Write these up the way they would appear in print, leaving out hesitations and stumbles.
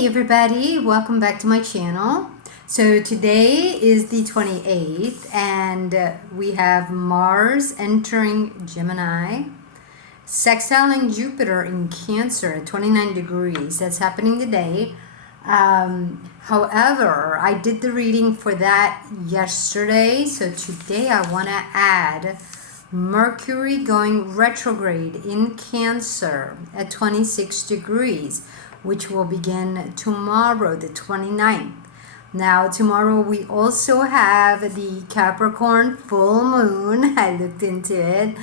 Hey everybody, welcome back to my channel. So today is the 28th and we have Mars entering Gemini, sextiling Jupiter in Cancer at 29 degrees. That's happening today. However, I did the reading for that yesterday, so today I want to add Mercury going retrograde in Cancer at 26 degrees, which will begin tomorrow, the 29th. Now, tomorrow we also have the Capricorn full moon. I looked into it.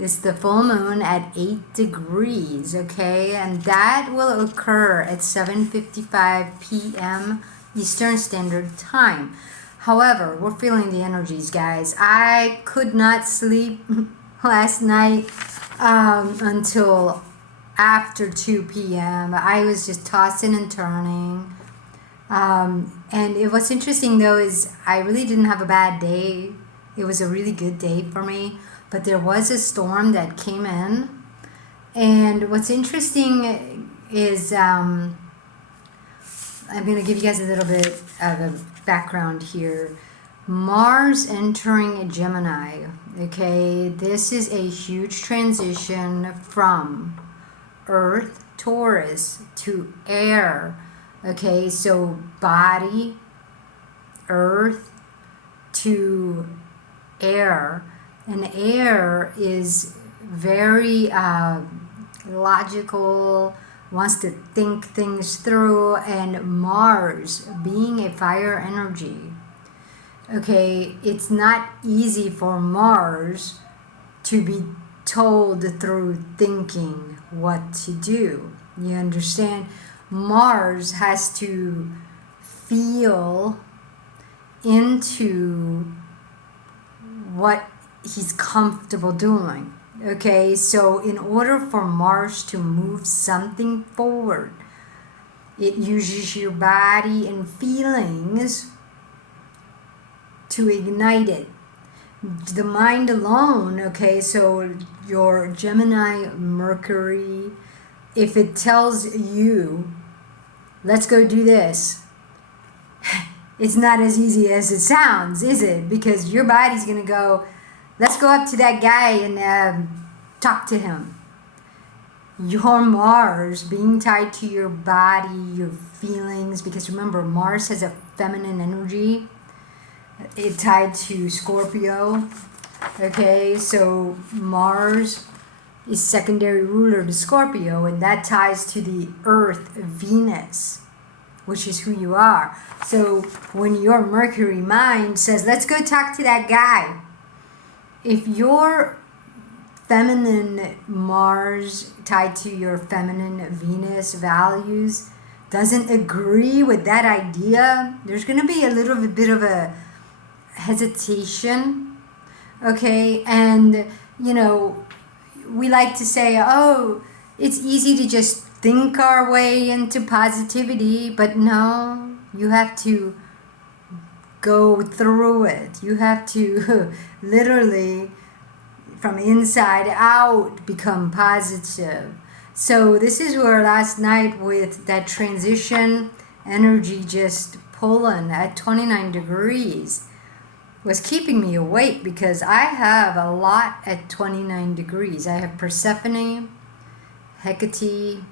It's the full moon at 8 degrees, okay? And that will occur at 7:55 p.m. Eastern Standard Time. However, we're feeling the energies, guys. I could not sleep last night until after 2 p.m. I was just tossing and turning. And what's interesting though is I really didn't have a bad day. It was a really good day for me. But there was a storm that came in. And what's interesting is I'm going to give you guys a little bit of a background here. Mars entering Gemini. Okay, this is a huge transition from Earth, Taurus, to air. Okay, so body, Earth, to air. And air is very logical, wants to think things through, and Mars being a fire energy. Okay, it's not easy for Mars to be told through thinking what to do. You understand? Mars has to feel into what he's comfortable doing. Okay, so in order for Mars to move something forward, it uses your body and feelings to ignite it. The mind alone, okay, so your Gemini Mercury, if it tells you, let's go do this, it's not as easy as it sounds, is it? Because your body's going to go, let's go up to that guy and talk to him. Your Mars being tied to your body, your feelings, because remember, Mars has a feminine energy. It tied to Scorpio. Okay, so Mars is secondary ruler to Scorpio, and that ties to the Earth, Venus, which is who you are. So when your Mercury mind says, let's go talk to that guy, if your feminine Mars tied to your feminine Venus values doesn't agree with that idea, there's going to be a little bit of a hesitation. Okay, and you know, we like to say, oh, it's easy to just think our way into positivity, but no, you have to go through it. You have to literally, from inside out, become positive. So this is where last night with that transition energy just pulling at 29 degrees was keeping me awake, because I have a lot at 29 degrees. I have Persephone, Hecate,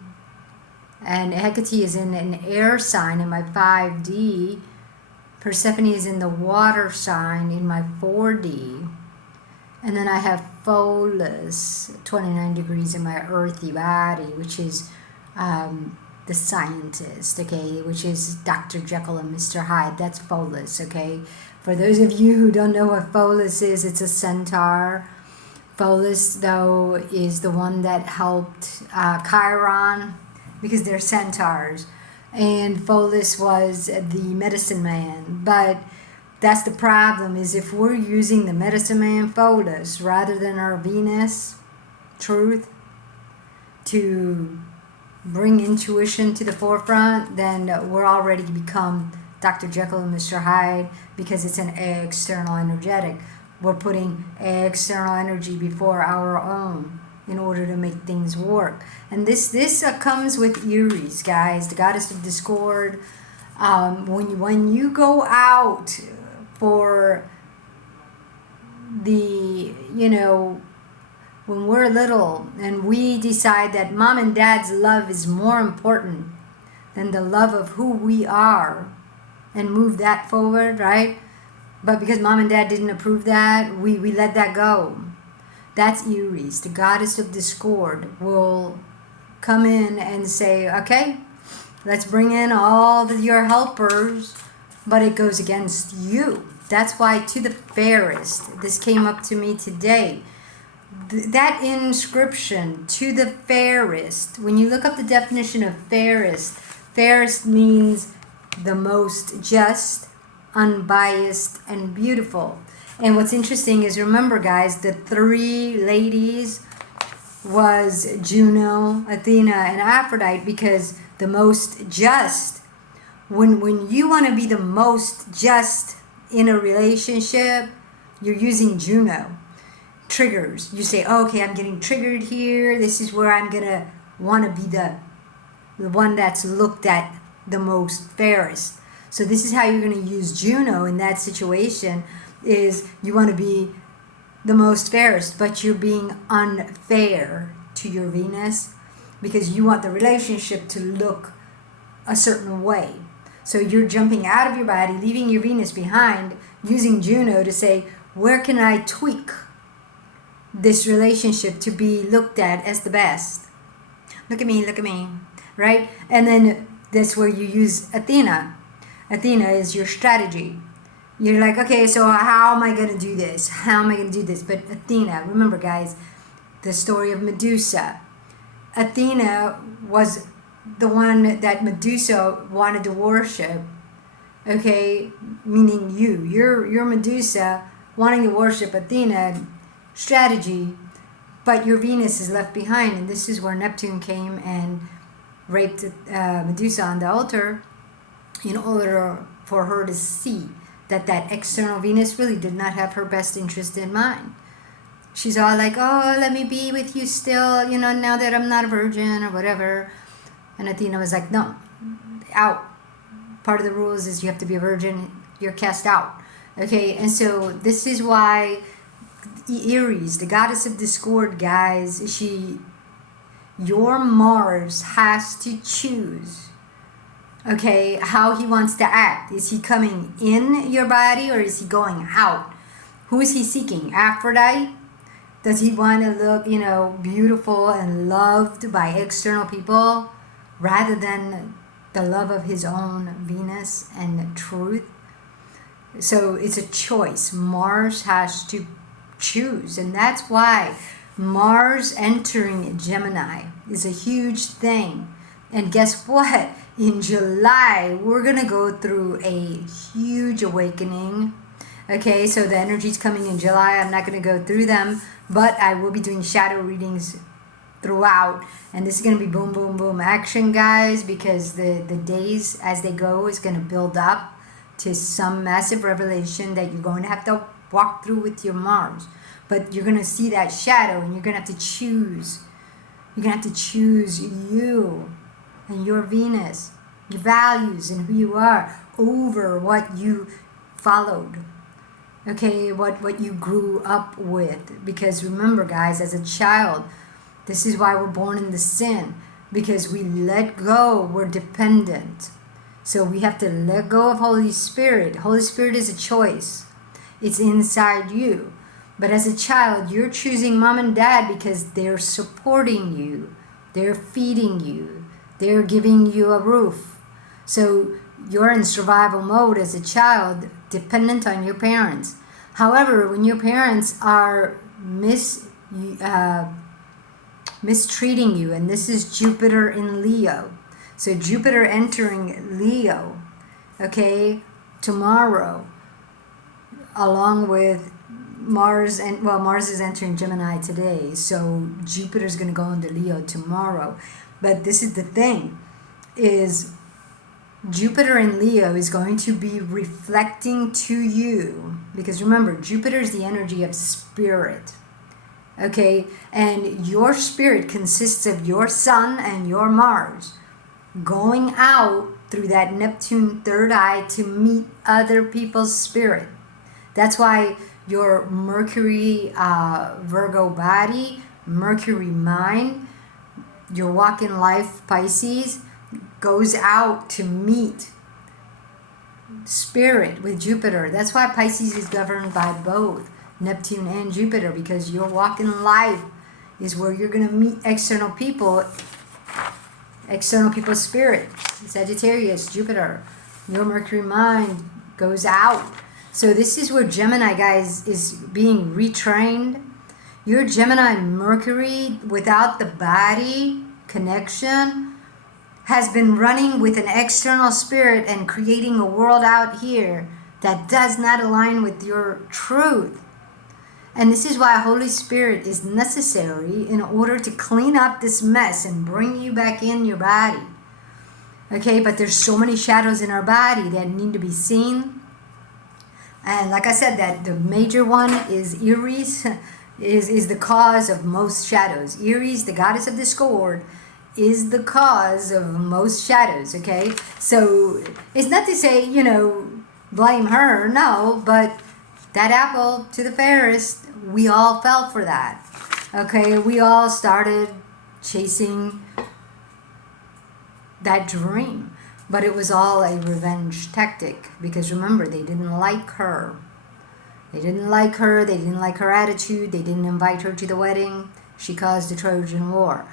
and Hecate is in an air sign in my 5D. Persephone is in the water sign in my 4D. And then I have Pholus, 29 degrees in my earthy body, which is the scientist, okay, which is Dr. Jekyll and Mr. Hyde. That's Pholus, okay. For those of you who don't know what Pholus is, it's a centaur. Pholus, though, is the one that helped Chiron, because they're centaurs. And Pholus was the medicine man. But that's the problem, is if we're using the medicine man Pholus rather than our Venus truth to bring intuition to the forefront, then we're already become Dr. Jekyll and Mr. Hyde, because it's an external energetic. We're putting external energy before our own in order order to make things work. And this comes with Aries, guys, the goddess of discord. When you go out for the, when we're little and we decide that mom and dad's love is more important than the love of who we are, and move that forward, right? But because mom and dad didn't approve that, we let that go. That's Aries. The goddess of discord will come in and say, okay, let's bring in all your helpers, but it goes against you. That's why to the fairest, this came up to me today. That inscription, to the fairest, when you look up the definition of fairest, fairest means the most just, unbiased, and beautiful. And what's interesting is, remember guys, the three ladies was Juno, Athena, and Aphrodite, because the most just, when you want to be the most just in a relationship, you're using Juno. Triggers. You say, oh, okay, I'm getting triggered here. This is where I'm going to want to be the one that's looked at the most fairest. So this is how you're going to use Juno in that situation, is you want to be the most fairest, but you're being unfair to your Venus because you want the relationship to look a certain way. So you're jumping out of your body, leaving your Venus behind, using Juno to say, where can I tweak this relationship to be looked at as the best? Look at me, right? And then that's where you use Athena. Athena is your strategy. You're like, okay, so how am I going to do this? How am I going to do this? But Athena, remember guys, the story of Medusa. Athena was the one that Medusa wanted to worship, okay? Meaning you're Medusa wanting to worship Athena, strategy, but your Venus is left behind. And this is where Neptune came and raped Medusa on the altar in order for her to see that external Venus really did not have her best interest in mind. She's all like, oh, let me be with you still, now that I'm not a virgin or whatever. And Athena was like, no, out. Part of the rules is you have to be a virgin. You're cast out. Okay, and so this is why Aries, the goddess of discord, guys, your Mars has to choose, okay, how he wants to act. Is he coming in your body or is he going out? Who is he seeking? Aphrodite? Does he want to look, beautiful and loved by external people rather than the love of his own Venus and truth? So it's a choice. Mars has to choose. And that's why Mars entering Gemini is a huge thing. And guess what? In July, we're going to go through a huge awakening. Okay, so the energy's coming in July. I'm not going to go through them, but I will be doing shadow readings throughout. And this is going to be boom, boom, boom action, guys, because the days as they go is going to build up to some massive revelation that you're going to have to walk through with your Mars. But you're going to see that shadow and you're going to have to choose. You're going to have to choose you and your Venus, your values and who you are over what you followed. Okay, what you grew up with. Because remember, guys, as a child, this is why we're born in the sin. Because we let go, we're dependent. So we have to let go of Holy Spirit. Holy Spirit is a choice. It's inside you. But as a child, you're choosing mom and dad because they're supporting you. They're feeding you. They're giving you a roof. So you're in survival mode as a child, dependent on your parents. However, when your parents are mistreating you, and this is Jupiter in Leo. So Jupiter entering Leo, okay, tomorrow, along with Mars, and Mars is entering Gemini today, so Jupiter's going to go into Leo tomorrow. But this is the thing, is Jupiter in Leo is going to be reflecting to you, because remember, Jupiter is the energy of spirit. Okay, and your spirit consists of your sun and your Mars going out through that Neptune third eye to meet other people's spirit. That's why your Mercury Virgo body, Mercury mind, your walk in life Pisces goes out to meet spirit with Jupiter. That's why Pisces is governed by both Neptune and Jupiter, because your walk in life is where you're going to meet external people's spirit. Sagittarius, Jupiter, your Mercury mind goes out. So this is where Gemini, guys, is being retrained. Your Gemini Mercury, without the body connection, has been running with an external spirit and creating a world out here that does not align with your truth. And this is why Holy Spirit is necessary in order to clean up this mess and bring you back in your body. Okay, but there's so many shadows in our body that need to be seen. And like I said, that the major one is Aries, is the cause of most shadows. Aries, the goddess of discord, is the cause of most shadows, okay? So it's not to say, blame her, no, but that apple to the fairest, we all fell for that, okay? We all started chasing that dream, but it was all a revenge tactic, because remember, they didn't like her. They didn't like her, they didn't like her attitude, they didn't invite her to the wedding. She caused the Trojan War.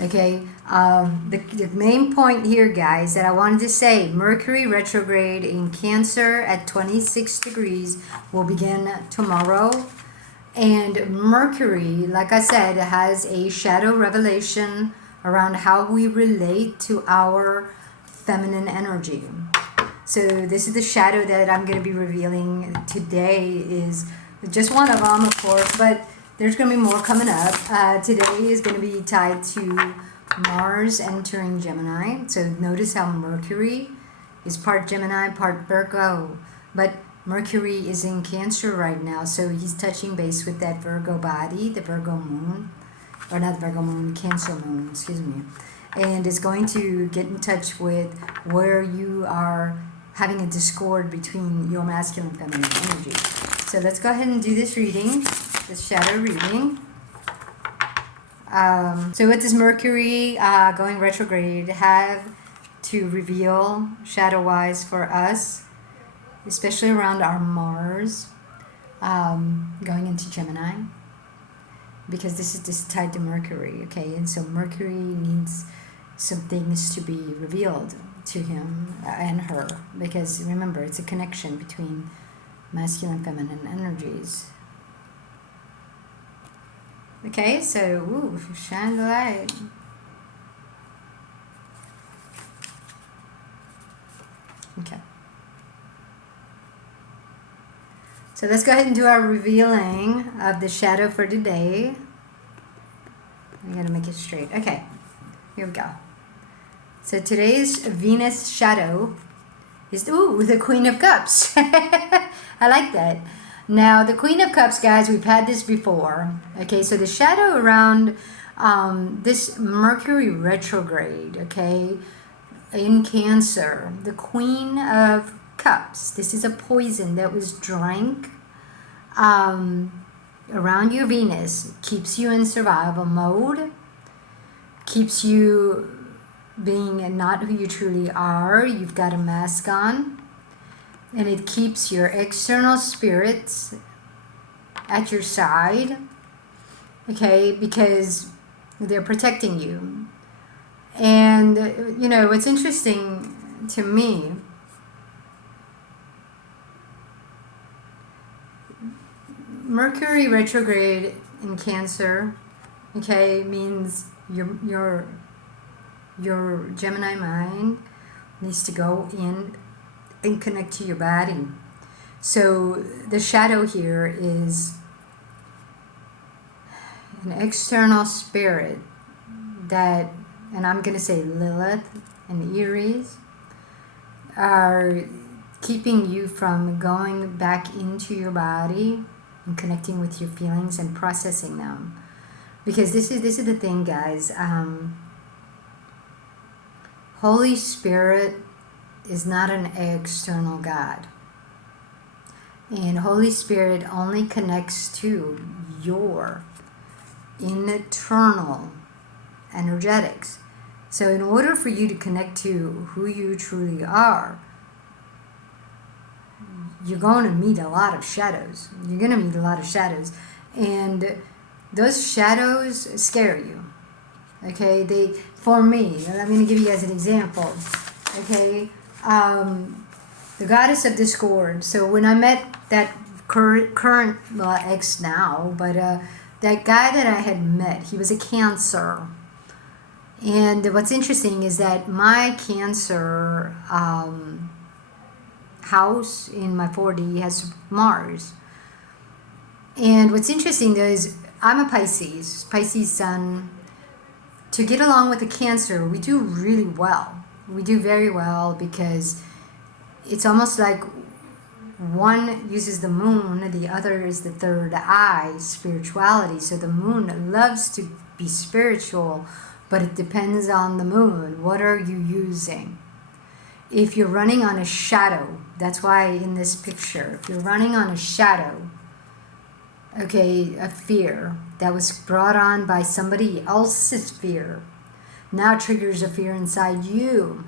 Okay, the main point here, guys, that I wanted to say, Mercury retrograde in Cancer at 26 degrees will begin tomorrow. And Mercury, like I said, has a shadow revelation around how we relate to our feminine energy. So this is the shadow that I'm going to be revealing today, is just one of them, of course, but there's going to be more coming up. Today is going to be tied to Mars entering Gemini. So notice how Mercury is part Gemini, part Virgo. But Mercury is in Cancer right now, so he's touching base with that Virgo body, the Virgo moon. Or not Virgo moon, Cancer moon, excuse me. And is going to get in touch with where you are having a discord between your masculine and feminine energy. So let's go ahead and do this reading. The shadow reading. So what does Mercury going retrograde have to reveal shadow-wise for us, especially around our Mars going into Gemini? Because this is tied to Mercury, okay? And so Mercury needs some things to be revealed to him and her, because remember, it's a connection between masculine and feminine energies. Okay, so, shine the light. Okay. So let's go ahead and do our revealing of the shadow for today. I'm going to make it straight. Okay, here we go. So today's Venus shadow is, the Queen of Cups. I like that. Now, the Queen of Cups, guys, we've had this before. Okay, so the shadow around this Mercury retrograde, okay, in Cancer, the Queen of Cups. This is a poison that was drank around your Venus. Keeps you in survival mode. Keeps you being not who you truly are. You've got a mask on. And it keeps your external spirits at your side, okay, because they're protecting you. And, what's interesting to me, Mercury retrograde in Cancer, okay, means your Gemini mind needs to go in and connect to your body. So the shadow here is an external spirit that, and I'm going to say Lilith and Aries, are keeping you from going back into your body, and connecting with your feelings and processing them. Because this is the thing, guys. Holy Spirit is not an external God. And Holy Spirit only connects to your internal energetics. So in order for you to connect to who you truly are, you're going to meet a lot of shadows. You're going to meet a lot of shadows. And those shadows scare you. Okay? For me, I'm going to give you guys an example. Okay? The goddess of discord. So when I met that current ex now, but that guy that I had met, he was a Cancer. And what's interesting is that my Cancer house in my 4D has Mars. And what's interesting though is I'm a Pisces sun. To get along with a Cancer, we do really well. We do very well because it's almost like one uses the moon, the other is the third eye, spirituality. So the moon loves to be spiritual, but it depends on the moon. What are you using? If you're running on a shadow, that's why in this picture, if you're running on a shadow, okay, a fear that was brought on by somebody else's fear, now triggers a fear inside you.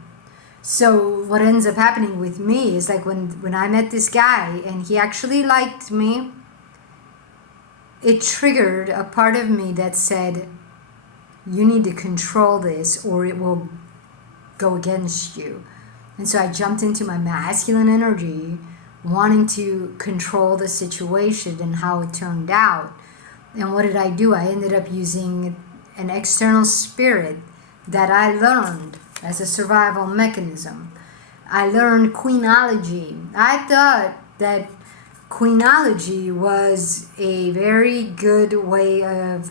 So what ends up happening with me is like when I met this guy and he actually liked me, it triggered a part of me that said, you need to control this or it will go against you. And so I jumped into my masculine energy, wanting to control the situation and how it turned out. And what did I do? I ended up using an external spirit that I learned as a survival mechanism. I learned queenology. I thought that queenology was a very good way of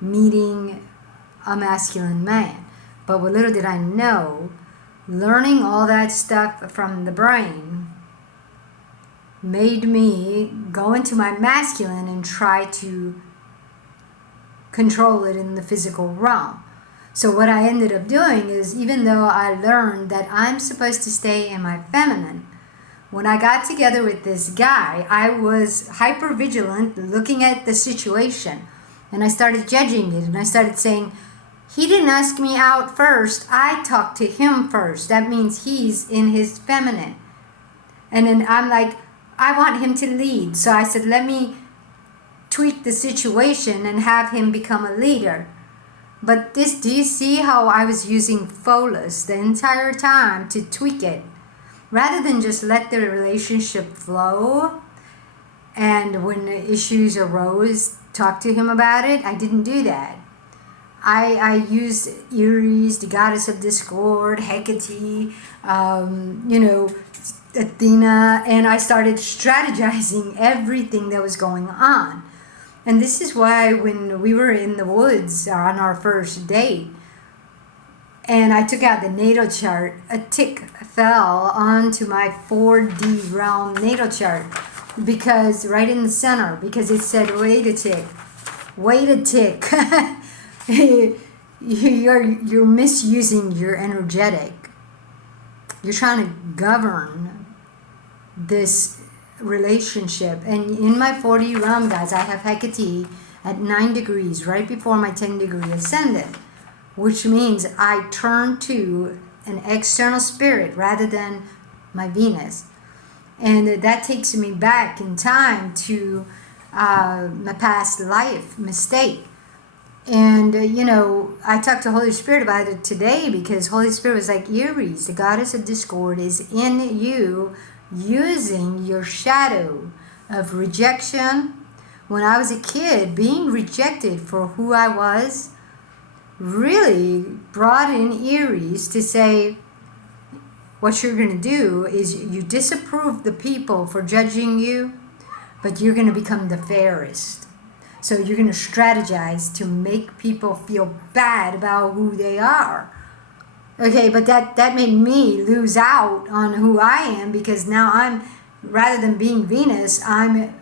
meeting a masculine man. But what little did I know, learning all that stuff from the brain made me go into my masculine and try to control it in the physical realm. So what I ended up doing is, even though I learned that I'm supposed to stay in my feminine, when I got together with this guy, I was hyper vigilant looking at the situation. And I started judging it. And I started saying, he didn't ask me out first. I talked to him first. That means he's in his feminine. And then I'm like, I want him to lead. So I said, let me tweak the situation and have him become a leader. But do you see how I was using Pholas the entire time to tweak it? Rather than just let the relationship flow, and when issues arose, talk to him about it, I didn't do that. I used Aries, the goddess of discord, Hecate, Athena, and I started strategizing everything that was going on. And this is why when we were in the woods on our first date, and I took out the natal chart, a tick fell onto my 4D realm natal chart, because right in the center, because it said, wait a tick. You're misusing your energetic. You're trying to govern this relationship. And in my 4D realm, guys, I have Hecate at 9 degrees, right before my 10-degree ascendant, which means I turn to an external spirit rather than my Venus. And that takes me back in time to my past life mistake. And, I talked to Holy Spirit about it today, because Holy Spirit was like, Aries, the goddess of discord, is in you, using your shadow of rejection. When I was a kid, being rejected for who I was really brought in Aries to say, what you're going to do is you disapprove the people for judging you, but you're going to become the fairest. So you're going to strategize to make people feel bad about who they are. Okay, but that made me lose out on who I am, because now rather than being Venus, I'm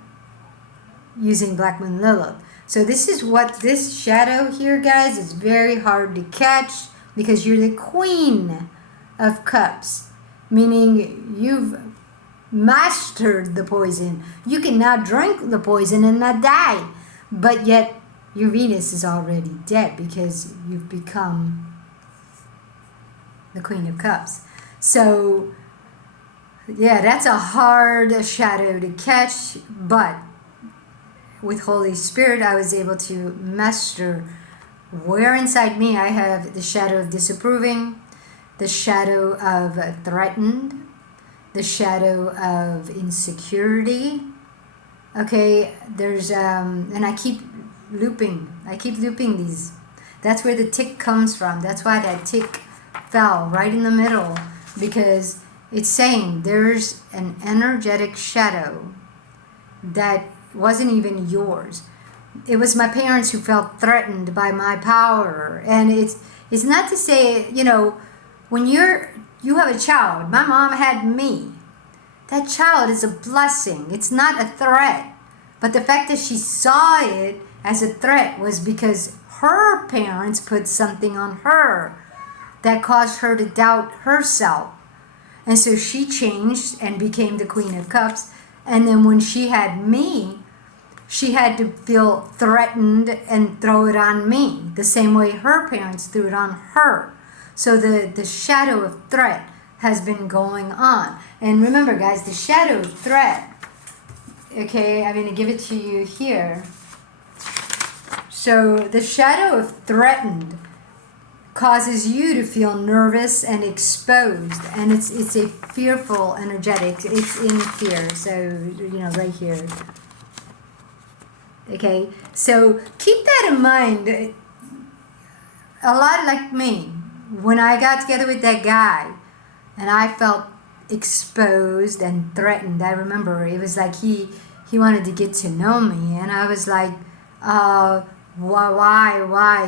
using Black Moon Lilith. So this is what this shadow here, guys, is very hard to catch because you're the Queen of Cups, meaning you've mastered the poison. You can now drink the poison and not die. But yet your Venus is already dead because you've become the Queen of Cups. So yeah, that's a hard shadow to catch, but with Holy Spirit, I was able to master where inside me I have the shadow of disapproving, the shadow of threatened, the shadow of insecurity. Okay, there's, and I keep looping these. That's where the tick comes from. That's why that tick fell right in the middle, because it's saying there's an energetic shadow that wasn't even yours. It was my parents who felt threatened by my power. And it's not to say, you know, when you have a child, my mom had me. That child is a blessing. It's not a threat. But the fact that she saw it as a threat was because her parents put something on her that caused her to doubt herself. And so she changed and became the Queen of Cups. And then when she had me, she had to feel threatened and throw it on me, the same way her parents threw it on her. So the shadow of threat has been going on. And remember, guys, the shadow of threat, okay, I'm going to give it to you here. So the shadow of threatened causes you to feel nervous and exposed, and it's a fearful energetic. It's in fear. So, you know, right here. Okay, so keep that in mind. A lot like me, when I got together with that guy and I felt exposed and threatened, I remember it was like he wanted to get to know me, and I was like, why?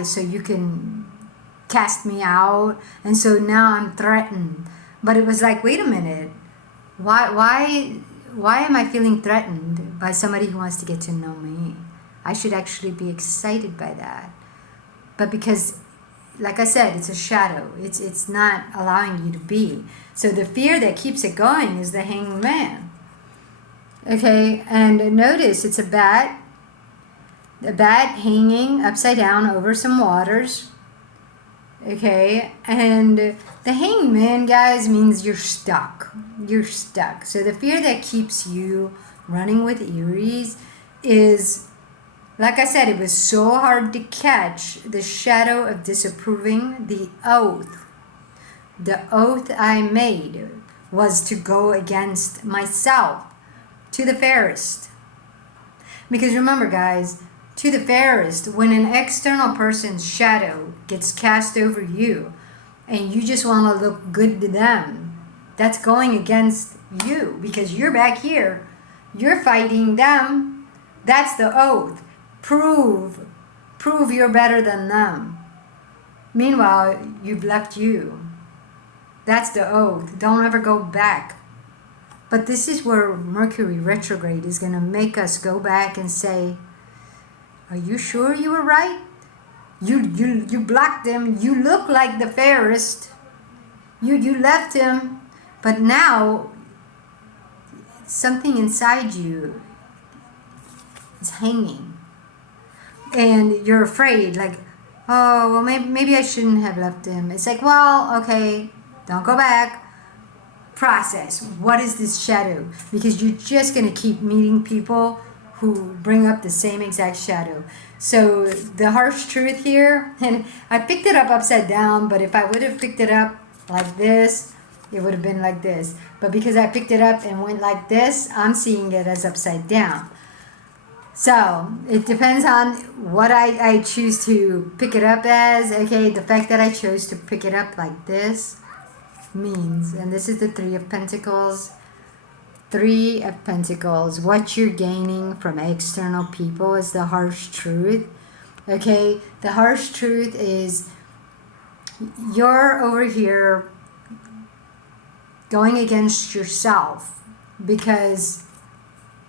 So you can cast me out? And so now I'm threatened. But it was like, wait a minute, why am I feeling threatened by somebody who wants to get to know me? I should actually be excited by that. But because, like I said, it's a shadow. It's not allowing you to be. So the fear that keeps it going is the Hanged Man. Okay, and notice it's a bat hanging upside down over some waters. Okay, and the Hanged Man, guys, means you're stuck. You're stuck. So the fear that keeps you running with Aries is, like I said, it was so hard to catch the shadow of disapproving, the oath. The oath I made was to go against myself to the fairest. Because remember, guys, to the fairest, when an external person's shadow gets cast over you and you just want to look good to them, that's going against you because you're back here. You're fighting them. That's the oath. Prove you're better than them. Meanwhile, you've left you. That's the oath. Don't ever go back. But this is where Mercury retrograde is going to make us go back and say, are you sure you were right? You blocked him. You look like the fairest. You left him. But now, something inside you is hanging. And you're afraid, like, oh, well, maybe I shouldn't have left him. It's like, well, okay, don't go back. Process. What is this shadow? Because you're just going to keep meeting people who bring up the same exact shadow. So the harsh truth here, and I picked it up upside down, but if I would have picked it up like this, it would have been like this. But because I picked it up and went like this, I'm seeing it as upside down. So it depends on what I choose to pick it up as. Okay, the fact that I chose to pick it up like this means, and this is the Three of Pentacles. Three of Pentacles, what you're gaining from external people is the harsh truth. Okay, the harsh truth is you're over here going against yourself because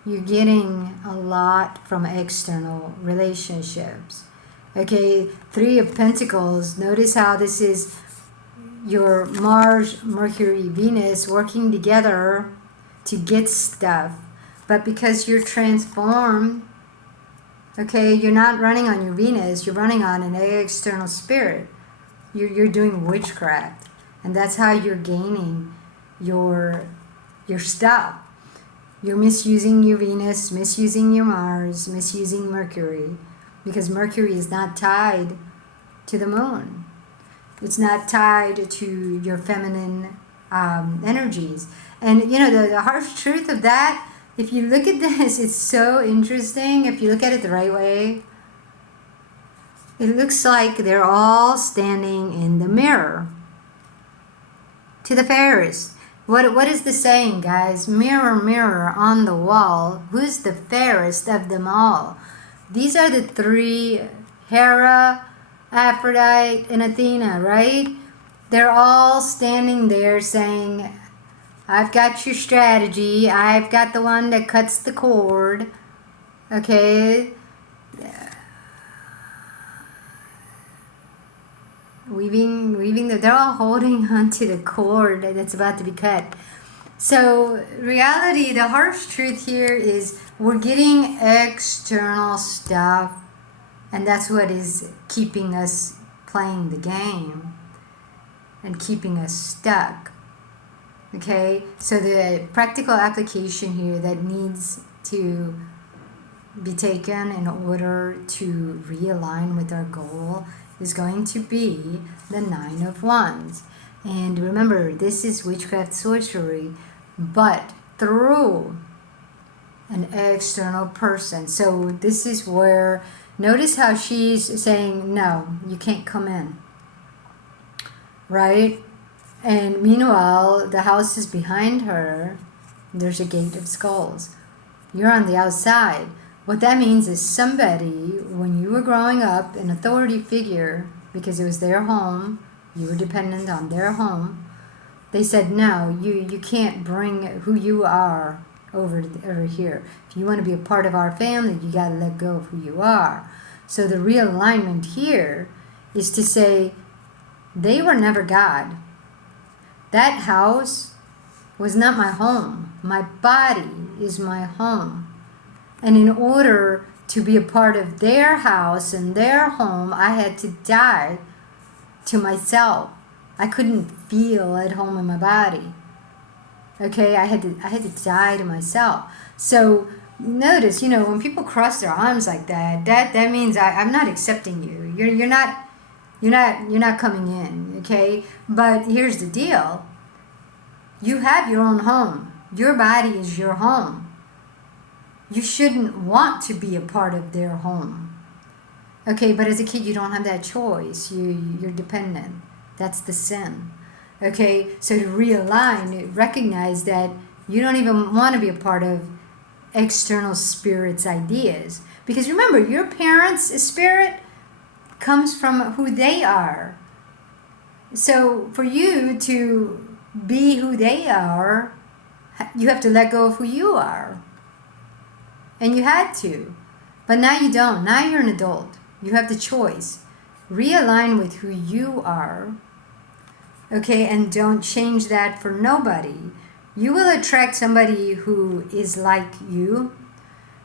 you're getting a lot from external relationships. Okay, Three of Pentacles. Notice how this is your Mars, Mercury, Venus working together to get stuff. But because you're transformed, okay, you're not running on your Venus, you're running on an external spirit. You're doing witchcraft. And that's how you're gaining your stuff. You're misusing your Venus, misusing your Mars, misusing Mercury. Because Mercury is not tied to the moon. It's not tied to your feminine energies. And you know, the harsh truth of that, if you look at this, it's so interesting. If you look at it the right way, it looks like they're all standing in the mirror to the fairest. What is the saying, guys? Mirror, mirror on the wall, who's the fairest of them all? These are the three, Hera, Aphrodite, and Athena, right? They're all standing there saying, I've got your strategy. I've got the one that cuts the cord. Okay? They're all holding onto the cord that's about to be cut. So, reality, the harsh truth here is we're getting external stuff, and that's what is keeping us playing the game and keeping us stuck. Okay, so the practical application here that needs to be taken in order to realign with our goal is going to be the Nine of Wands. And remember, this is witchcraft sorcery, but through an external person. So this is where, notice how she's saying, no, you can't come in, right? And meanwhile, the house is behind her. There's a gate of skulls. You're on the outside. What that means is somebody, when you were growing up, an authority figure, because it was their home, you were dependent on their home, they said, no, you can't bring who you are over here. If you want to be a part of our family, you got to let go of who you are. So the realignment here is to say, they were never God. That house was not my home. My body is my home. And in order to be a part of their house and their home, I had to die to myself. I couldn't feel at home in my body. Okay, I had to die to myself. So notice, you know, when people cross their arms like that, that means I'm not accepting you. You're not coming in. Okay, but here's the deal. You have your own home. Your body is your home. You shouldn't want to be a part of their home. Okay, but as a kid, you don't have that choice. You're dependent. That's the sin. Okay, so to realign, recognize that you don't even want to be a part of external spirits' ideas. Because remember, your parents' spirit comes from who they are. So for you to be who they are, you have to let go of who you are. And you had to. But now you don't. Now you're an adult. You have the choice. Realign with who you are. Okay, and don't change that for nobody. You will attract somebody who is like you,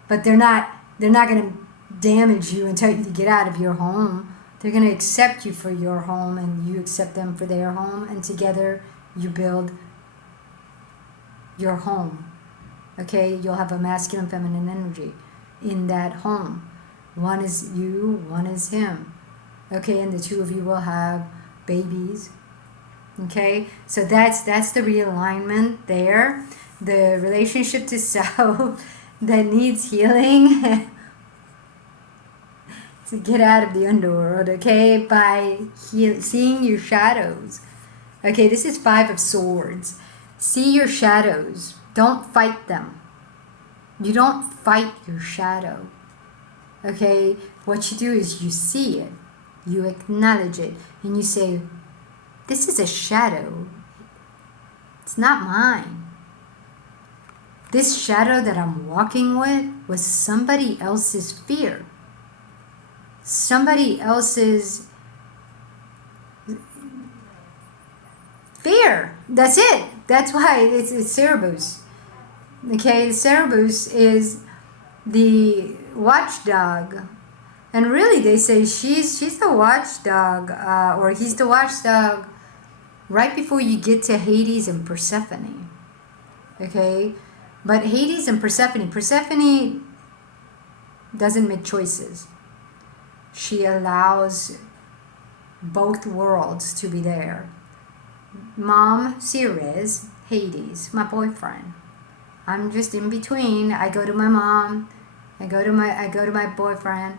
but they're not going to damage you and tell you to get out of your home. They're going to accept you for your home, and you accept them for their home, and together you build your home. Okay, you'll have a masculine, feminine energy in that home. One is you, one is him. Okay, and the two of you will have babies. Okay, so that's the realignment there. The relationship to self that needs healing to get out of the underworld, okay, by seeing your shadows. Okay, this is Five of Swords. See your shadows. Don't fight them. You don't fight your shadow. Okay, what you do is you see it, you acknowledge it, and you say, this is a shadow. It's not mine. This shadow that I'm walking with was somebody else's fear. Somebody else's fear. That's it. That's why it's Cerberus. Okay, the Cerberus is the watchdog. And really, they say she's the watchdog, or he's the watchdog right before you get to Hades and Persephone. Okay? But Hades and Persephone doesn't make choices. She allows both worlds to be there. Mom, Ceres, Hades, my boyfriend. I'm just in between. I go to my mom, I go to my boyfriend,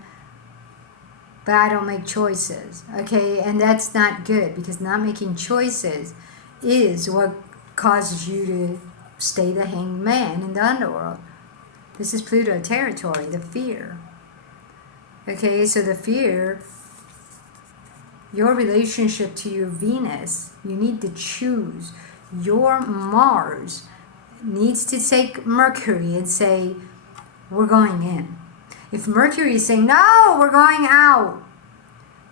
but I don't make choices. Okay, and that's not good, because not making choices is what causes you to stay the hanged man in the underworld. This is Pluto territory, the fear. Okay, so the fear, your relationship to your Venus, you need to choose. Your Mars needs to take Mercury and say, we're going in. If Mercury is saying, no, we're going out,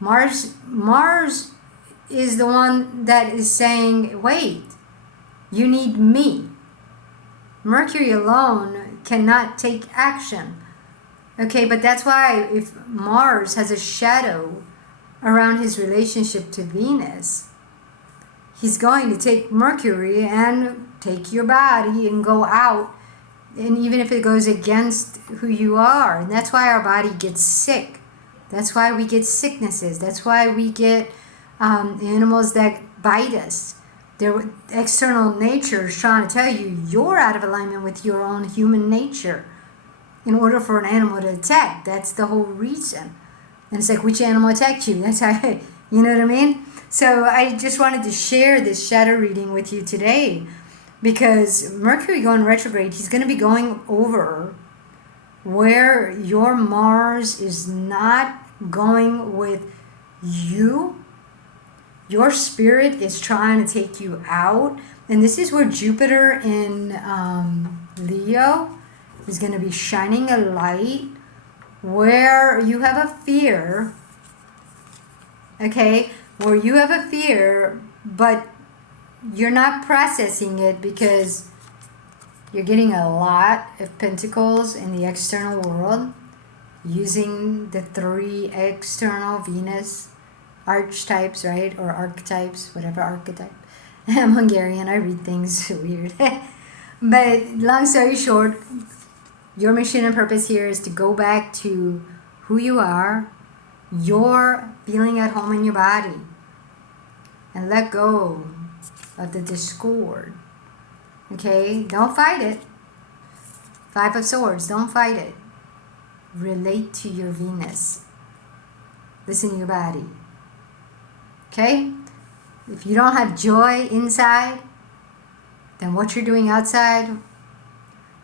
Mars is the one that is saying, wait, you need me. Mercury alone cannot take action. Okay, but that's why if Mars has a shadow around his relationship to Venus, he's going to take Mercury and take your body and go out, and even if it goes against who you are. And that's why our body gets sick. That's why we get sicknesses. That's why we get animals that bite us. Their external nature is trying to tell you you're out of alignment with your own human nature in order for an animal to attack. That's the whole reason. And it's like, which animal attacked you? That's how, you know what I mean? So I just wanted to share this shadow reading with you today, because Mercury going retrograde, he's going to be going over where your Mars is not going with you. Your spirit is trying to take you out. And this is where Jupiter in Leo is going to be shining a light where you have a fear. Okay? Where you have a fear, but you're not processing it because you're getting a lot of pentacles in the external world using the 3 external Venus archetypes, right? Or archetypes, whatever archetype. I'm Hungarian, I read things weird. But long story short, your mission and purpose here is to go back to who you are, your feeling at home in your body, and let go of the discord. Okay? Don't fight it. 5 of Swords, don't fight it. Relate to your Venus. Listen to your body. Okay? If you don't have joy inside, then what you're doing outside,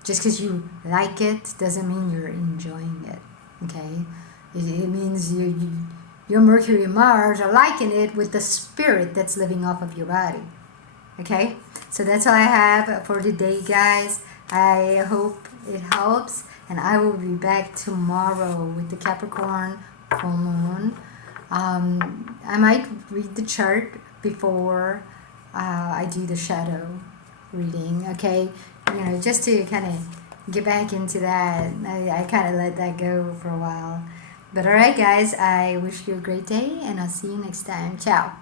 just because you like it, doesn't mean you're enjoying it. Okay? It means your Mercury and Mars are liking it with the spirit that's living off of your body. Okay? So that's all I have for today, guys. I hope it helps. And I will be back tomorrow with the Capricorn full moon. I might read the chart before I do the shadow reading. Okay? You know, just to kind of get back into that. I kind of let that go for a while. But alright, guys. I wish you a great day. And I'll see you next time. Ciao.